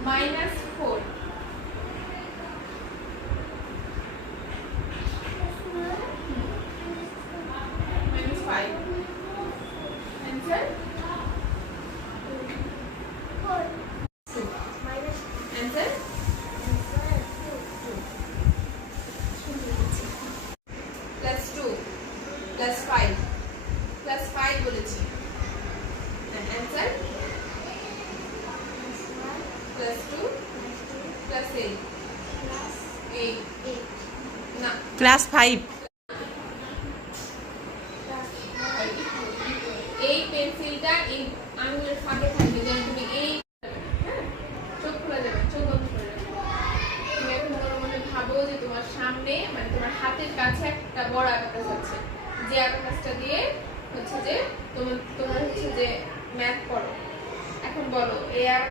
-4 -5 answer 2 answer +2 +5 +5 বলেছি answer +2 +8 না class 5 এই পেন্সিলটা এই আঙুলের ফাঁকে থাকবে যেন তুমি এই চোখ খোলা যাবে চোখ বন্ধ করে যাবে তুমি এখন মনে মনে ভাবো যে তোমার সামনে মানে তোমার হাতের কাছে একটা বড় আকাশ আছে যে আকাশটা দিয়ে